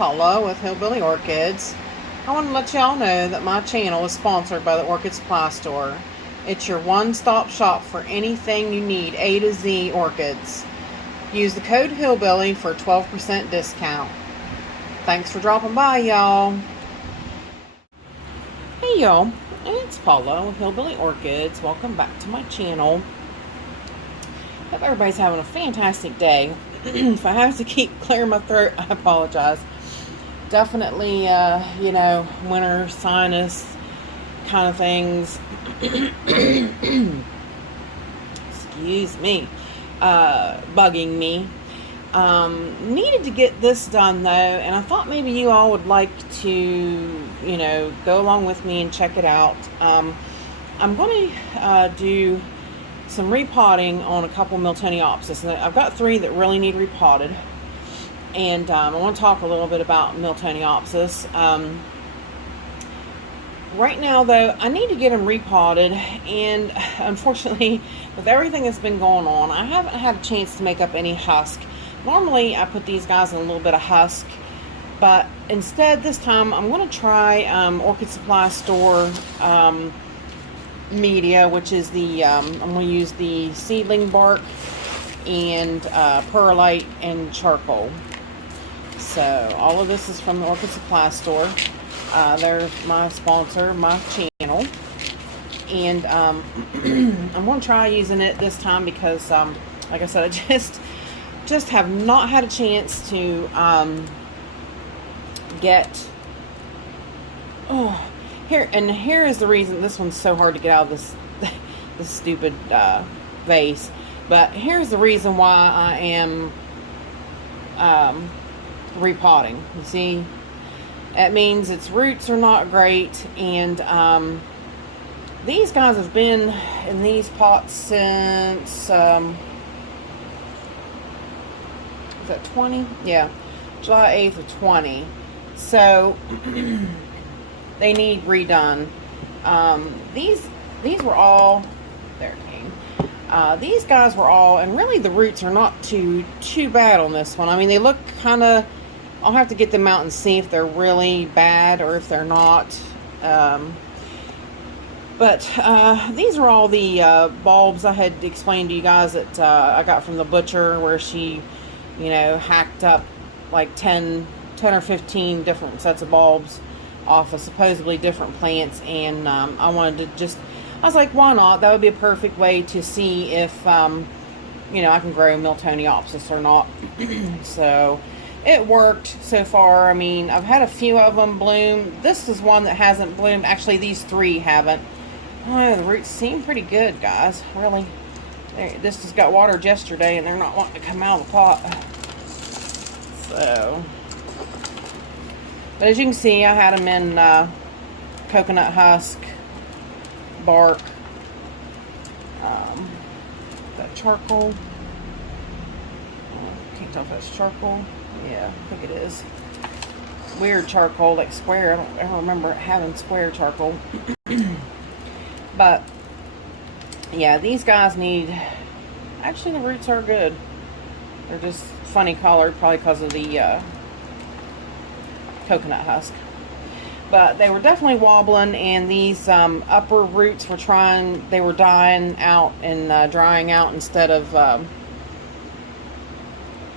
Paula with Hillbilly Orchids. I want to let y'all know that my channel is sponsored by the Orchid Supply Store. It's your one-stop shop for anything you need A to Z orchids. Use the code Hillbilly for a 12% discount. Thanks for dropping by, y'all. Hey y'all, it's Paula with Hillbilly Orchids. Welcome back to my channel. Hope everybody's having a fantastic day. If I have to keep clearing my throat, I apologize. Definitely, winter sinus kind of things. Excuse me. Bugging me. Needed to get this done though, and I thought maybe you all would like to, go along with me and check it out. I'm going to do some repotting on a couple Miltonopsis. I've got 3 that really need repotted, and I want to talk a little bit about Miltonopsis. Right now though, I need to get them repotted, and unfortunately with everything that's been going on, I haven't had a chance to make up any husk. Normally I put these guys in a little bit of husk, but instead this time I'm going to try Orchid Supply Store media, which is the I'm going to use the seedling bark and perlite and charcoal. So all of this is from the Orchid Supply Store. They're my sponsor, my channel, and I'm going to try using it this time because like I said, I just have not had a chance to get here is the reason this one's so hard to get out of this stupid vase. But here's the reason why I am repotting. You see, that means its roots are not great, and these guys have been in these pots since is that 20? Yeah, July 8th of 20. So they need redone. These were all there. It came. These guys were all, and really the roots are not too bad on this one. I mean, they look kind of. I'll have to get them out and see if they're really bad or if they're not. But these are all the bulbs I had explained to you guys that I got from the butcher, where she, hacked up like 10 or 15 different sets of bulbs off of supposedly different plants, and I wanted to I was like, why not? That would be a perfect way to see if I can grow Miltonopsis or not. So it worked so far. I mean, I've had a few of them bloom. This is one that hasn't bloomed. Actually, these 3 haven't. Oh, the roots seem pretty good, guys. Really. This just got watered yesterday, and they're not wanting to come out of the pot. So, but as you can see, I had them in coconut husk, bark, that charcoal. Can't tell if that's charcoal. Yeah, I think it is. Weird charcoal, like square. I don't remember having square charcoal. But yeah, these guys need. Actually, the roots are good. They're just funny colored, probably because of the coconut husk. But they were definitely wobbling, and these upper roots were they were dying out and drying out instead of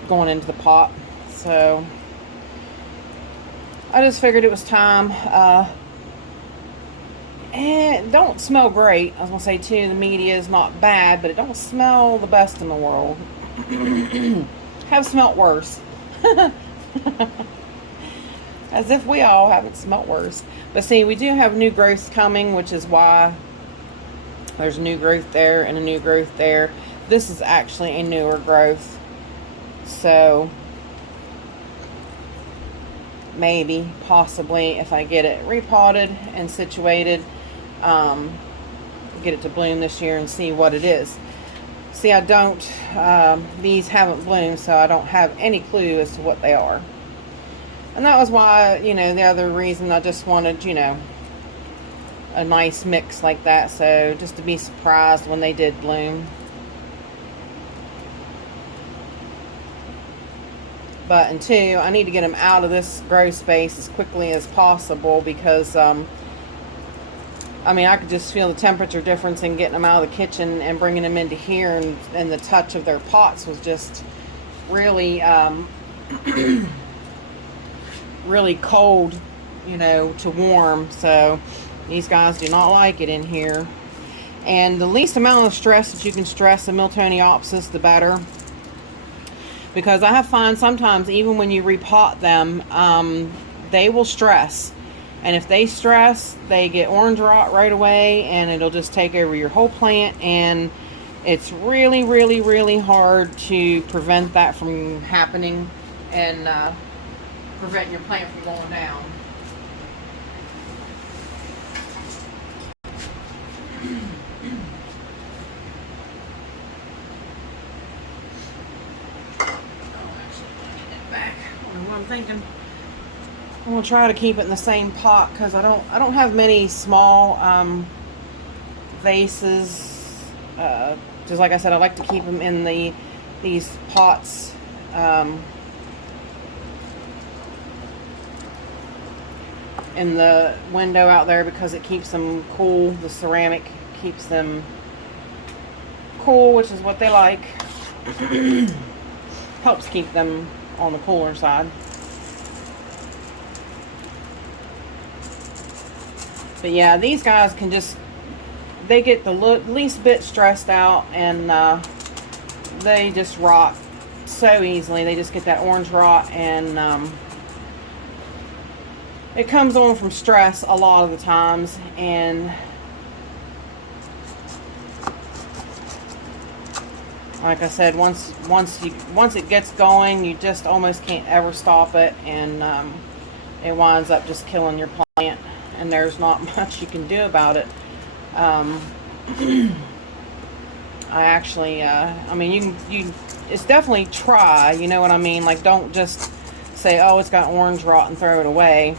going into the pot. So I just figured it was time. And it don't smell great. I was gonna say too, the media is not bad, but it don't smell the best in the world. Have smelt worse. As if we all haven't smelt worse. But see, we do have new growths coming, which is why there's a new growth there and a new growth there. This is actually a newer growth. So maybe, possibly, if I get it repotted and situated, get it to bloom this year and see what it is. See, I don't, these haven't bloomed, so I don't have any clue as to what they are. And that was why, the other reason I just wanted, a nice mix like that, so just to be surprised when they did bloom. But and two, I need to get them out of this grow space as quickly as possible because I mean, I could just feel the temperature difference in getting them out of the kitchen and bringing them into here, and the touch of their pots was just really really cold, you know, to warm. So these guys do not like it in here. And the least amount of stress that you can stress a Miltonopsis, the better. Because I have found sometimes even when you repot them, they will stress. And if they stress, they get orange rot right away, and it'll just take over your whole plant. And it's really, really, really hard to prevent that from happening and prevent your plant from going down. I'm thinking I'm gonna try to keep it in the same pot because I don't have many small vases. Just like I said, I like to keep them in these pots. In the window out there because it keeps them cool. The ceramic keeps them cool, which is what they like. Helps keep them on the cooler side. But yeah, these guys can just, they get the least bit stressed out, and they just rot so easily. They just get that orange rot, and it comes on from stress a lot of the times. And like I said, once it gets going, you just almost can't ever stop it, and it winds up just killing your plant. And there's not much you can do about it. I actually, I mean, it's definitely try, you know what I mean? Like, don't just say, oh, it's got orange rot and throw it away.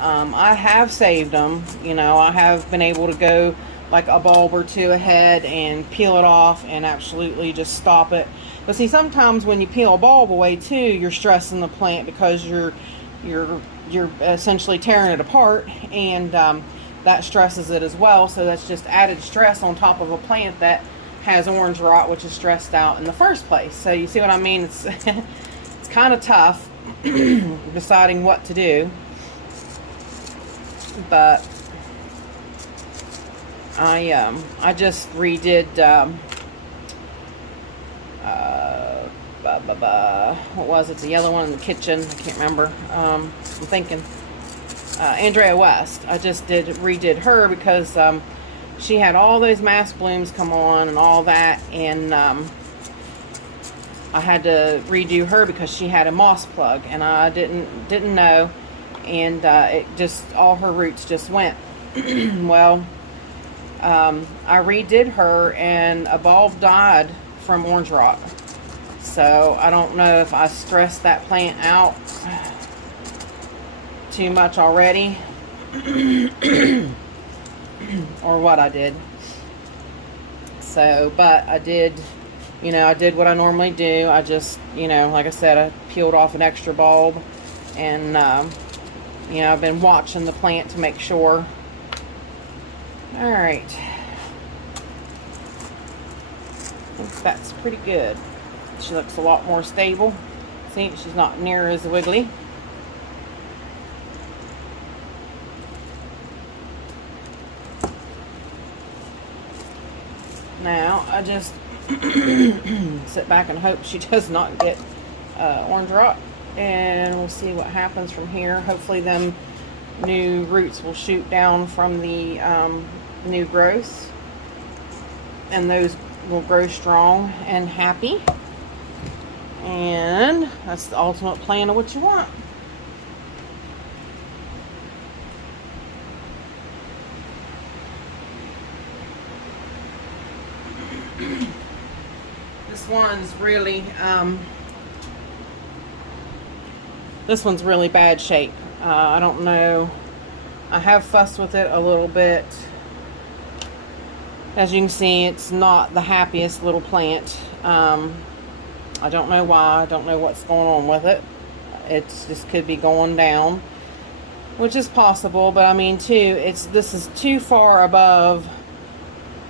I have saved them, you know, I have been able to go like a bulb or two ahead and peel it off and absolutely just stop it. But see, sometimes when you peel a bulb away too, you're stressing the plant because you're essentially tearing it apart, and that stresses it as well. So that's just added stress on top of a plant that has orange rot, which is stressed out in the first place. So you see what I mean? It's it's kind of tough deciding what to do. But I just redid what was it? The yellow one in the kitchen. I can't remember. I'm thinking Andrea West. I just redid her because she had all those mass blooms come on and all that, and I had to redo her because she had a moss plug, and I didn't know, and it just, all her roots just went. Well, I redid her, and a bulb died from orange rot. So I don't know if I stressed that plant out too much already or what I did. So, but I did, you know, I did what I normally do. I just, you know, like I said, I peeled off an extra bulb, and you know, I've been watching the plant to make sure. All right, I think that's pretty good. She looks a lot more stable. See, she's not near as wiggly. Now, I just sit back and hope she does not get orange rot. And we'll see what happens from here. Hopefully them new roots will shoot down from the new growth. And those will grow strong and happy. And that's the ultimate plan of what you want. This one's really bad shape. I don't know. I have fussed with it a little bit. As you can see, it's not the happiest little plant. I don't know why. I don't know what's going on with it. It's just could be going down, which is possible, but I mean too, this is too far above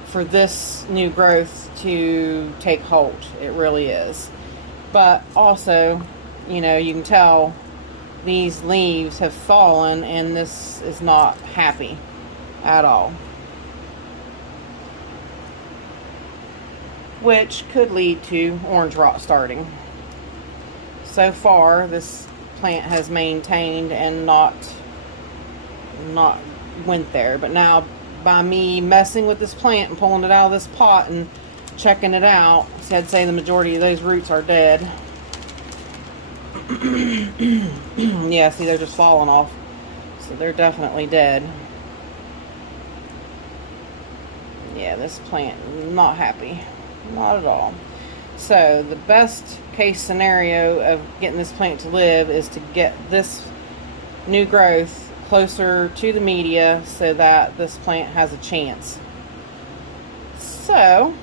for this new growth to take hold. It really is. But also, you know, you can tell these leaves have fallen and this is not happy at all, which could lead to orange rot starting. So far this plant has maintained and not went there, but now by me messing with this plant and pulling it out of this pot and checking it out, so I'd say the majority of those roots are dead. Yeah, see, they're just falling off, so they're definitely dead. Yeah, this plant, not happy, not at all. So the best case scenario of getting this plant to live is to get this new growth closer to the media so that this plant has a chance. So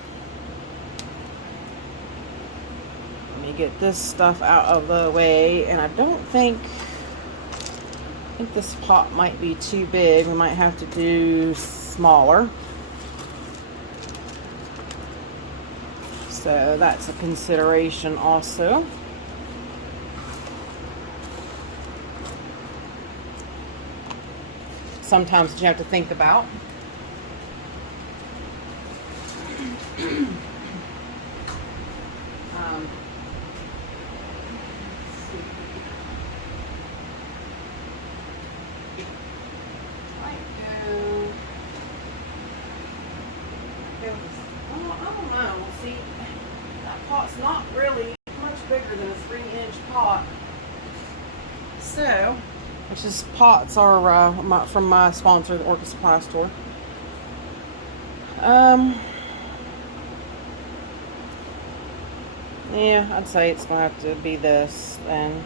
let me get this stuff out of the way, and I think this pot might be too big. We might have to do smaller. So that's a consideration also. Sometimes that you have to think about. I don't know. See, that pot's not really much bigger than a 3-inch pot. So, which is pots are from my sponsor, the Orchid Supply Store. Yeah, I'd say it's gonna have to be this, and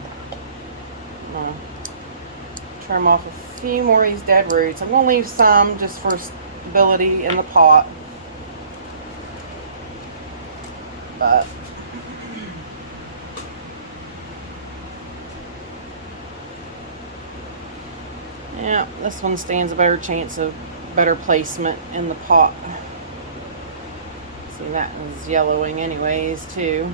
trim off a few more of these dead roots. I'm gonna leave some just for stability in the pot, but yeah, this one stands a better chance of better placement in the pot. See, that one's yellowing anyways too.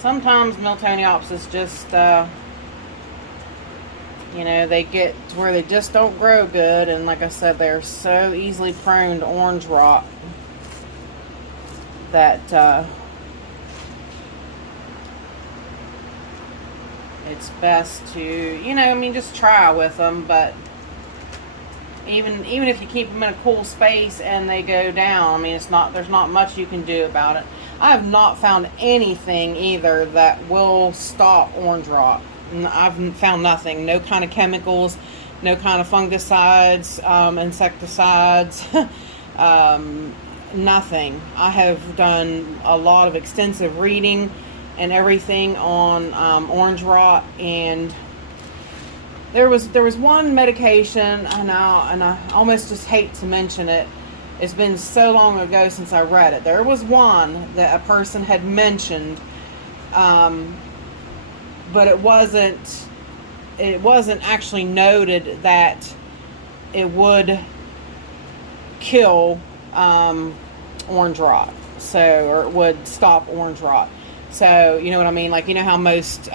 Sometimes Miltonopsis just, you know, they get to where they just don't grow good, and like I said, they're so easily prone to orange rot that it's best to, you know, I mean, just try with them. But even if you keep them in a cool space and they go down, I mean, there's not much you can do about it. I have not found anything either that will stop orange rot. I've found nothing. No kind of chemicals, no kind of fungicides, insecticides, nothing. I have done a lot of extensive reading and everything on orange rot, and there was one medication, and I almost just hate to mention it. It's been so long ago since I read it. There was one that a person had mentioned, but it wasn't actually noted that it would kill orange rot, so, or it would stop orange rot. So, you know what I mean? Like, you know how most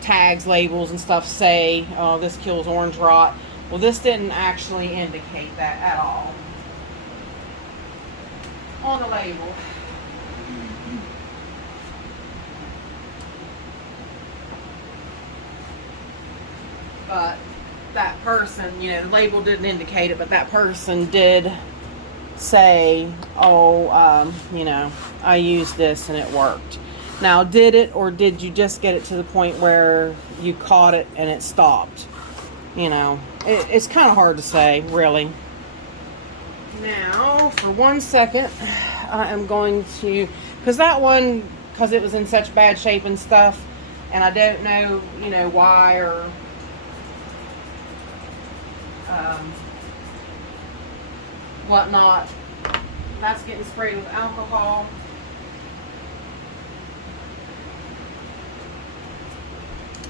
tags, labels, and stuff say, oh, this kills orange rot. Well, this didn't actually indicate that at all on the label. But that person, you know, the label didn't indicate it, but that person did say, oh, you know, I used this and it worked. Now, did it, or did you just get it to the point where you caught it and it stopped? You know, it's kind of hard to say, really. Now, for 1 second, I am going to, because that one because it was in such bad shape and stuff, and I don't know, you know, why or whatnot. That's getting sprayed with alcohol.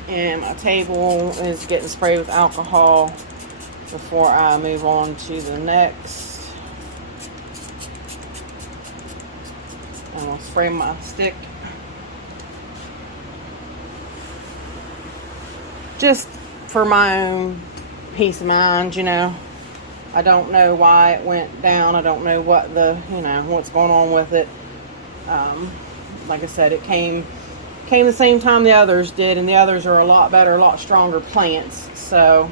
And my table is getting sprayed with alcohol before I move on to the next. And I'll spray my stick. Just for my own peace of mind, you know. I don't know why it went down. I don't know what the, you know, what's going on with it. Like I said, it came the same time the others did, and the others are a lot better, a lot stronger plants. So,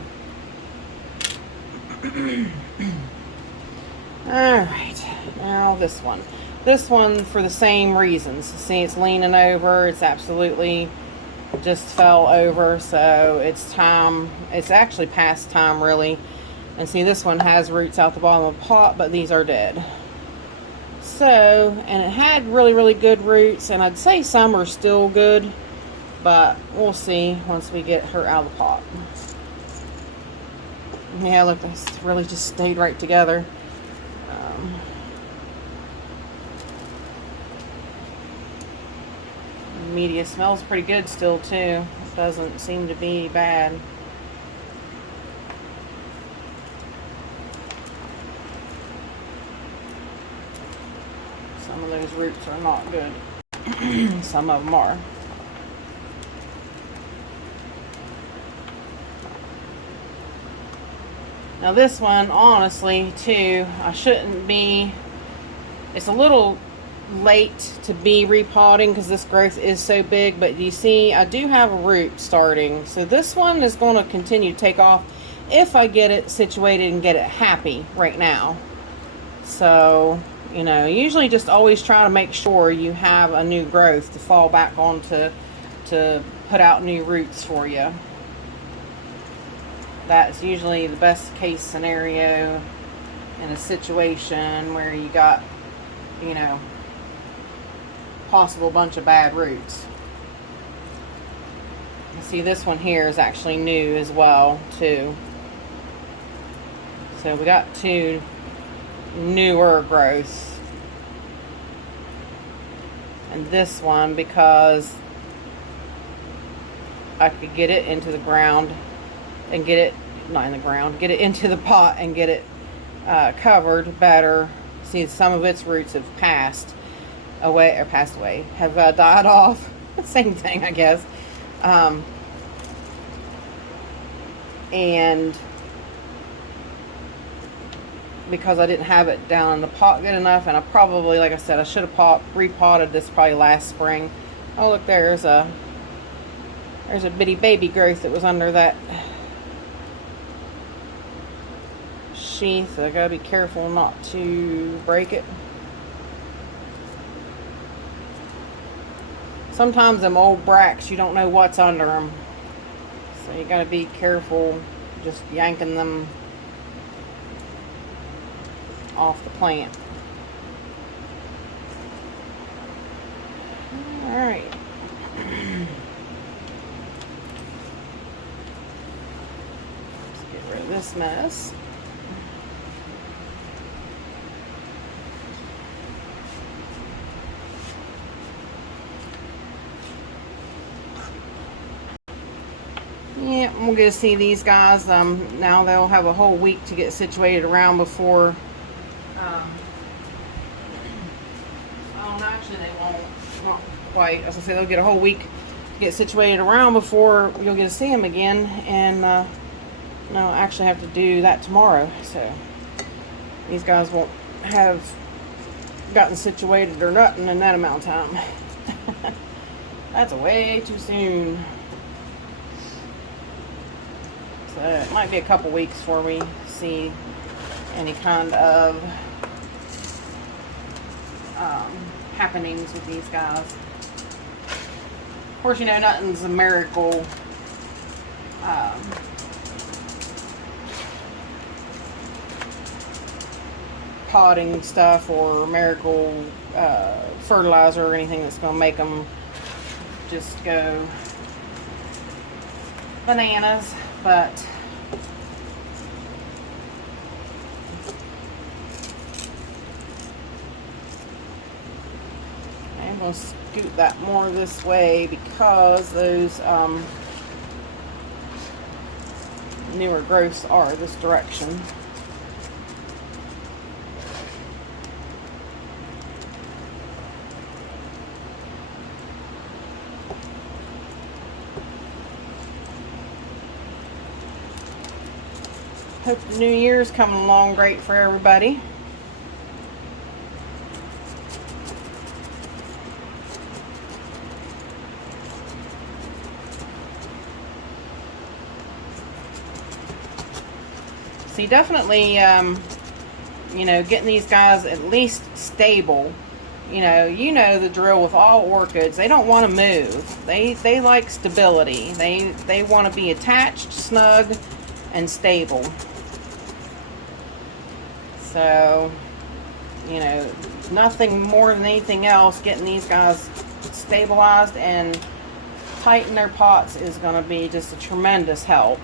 alright, now this one. This one for the same reasons. See, it's leaning over. It's absolutely just fell over. So it's time. It's actually past time, really. And see, this one has roots out the bottom of the pot, but these are dead. So, and it had really, really good roots, and I'd say some are still good, but we'll see once we get her out of the pot. Yeah, look, this really just stayed right together. Media smells pretty good still, too. It doesn't seem to be bad. Some of those roots are not good. Some of them are. Now this one, honestly, too, I shouldn't be, it's a little late to be repotting because this growth is so big, but you see, I do have a root starting. So this one is going to continue to take off if I get it situated and get it happy right now. So, you know, usually just always try to make sure you have a new growth to fall back on to put out new roots for you. That's usually the best case scenario in a situation where you got, you know, possible bunch of bad roots. You see, this one here is actually new as well, too. So we got two newer growths. And this one, because I could get it into the ground and get it, not in the ground, get it into the pot and get it covered better. See, some of its roots have passed away, have died off. Same thing, I guess. And because I didn't have it down in the pot good enough, and I probably, like I said, I should have repotted this probably last spring. Oh, look, there's a bitty baby growth that was under that sheath. So I gotta be careful not to break it. Sometimes them old bracts, you don't know what's under them, so you gotta be careful just yanking them off the plant. All right. Let's get rid of this mess. Yeah, we'll get to see these guys. Now they'll have a whole week to get situated around before. Oh, no, actually they won't. Not quite. As I say, they'll get a whole week to get situated around before you'll get to see them again. And no, I actually have to do that tomorrow. So these guys won't have gotten situated or nothing in that amount of time. That's way too soon. So it might be a couple weeks before we see any kind of happenings with these guys. Of course, you know, nothing's a miracle. potting stuff or miracle fertilizer or anything that's going to make them just go bananas, but I'm going to scoot that more this way because those newer growths are this direction. Hope the new year's coming along great for everybody. See, definitely, you know, getting these guys at least stable. You know the drill with all orchids. They don't want to move. They like stability. They want to be attached, snug, and stable. So, you know, nothing more than anything else, getting these guys stabilized and tight in their pots is going to be just a tremendous help.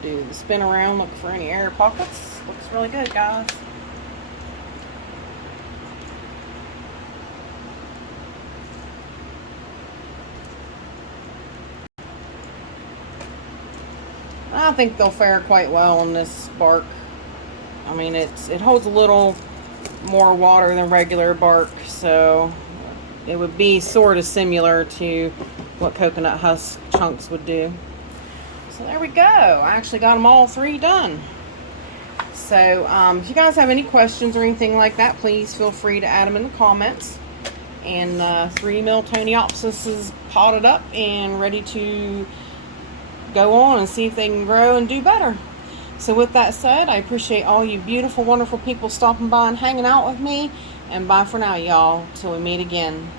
Do the spin around, look for any air pockets. Looks really good, guys. I think they'll fare quite well on this bark. I mean, it holds a little more water than regular bark, so it would be sort of similar to what coconut husk chunks would do. So there we go. I actually got them all three done. So if you guys have any questions or anything like that, please feel free to add them in the comments. And 3 Miltonopsis is potted up and ready to go on and see if they can grow and do better. So with that said, I appreciate all you beautiful, wonderful people stopping by and hanging out with me. And bye for now, y'all, till we meet again.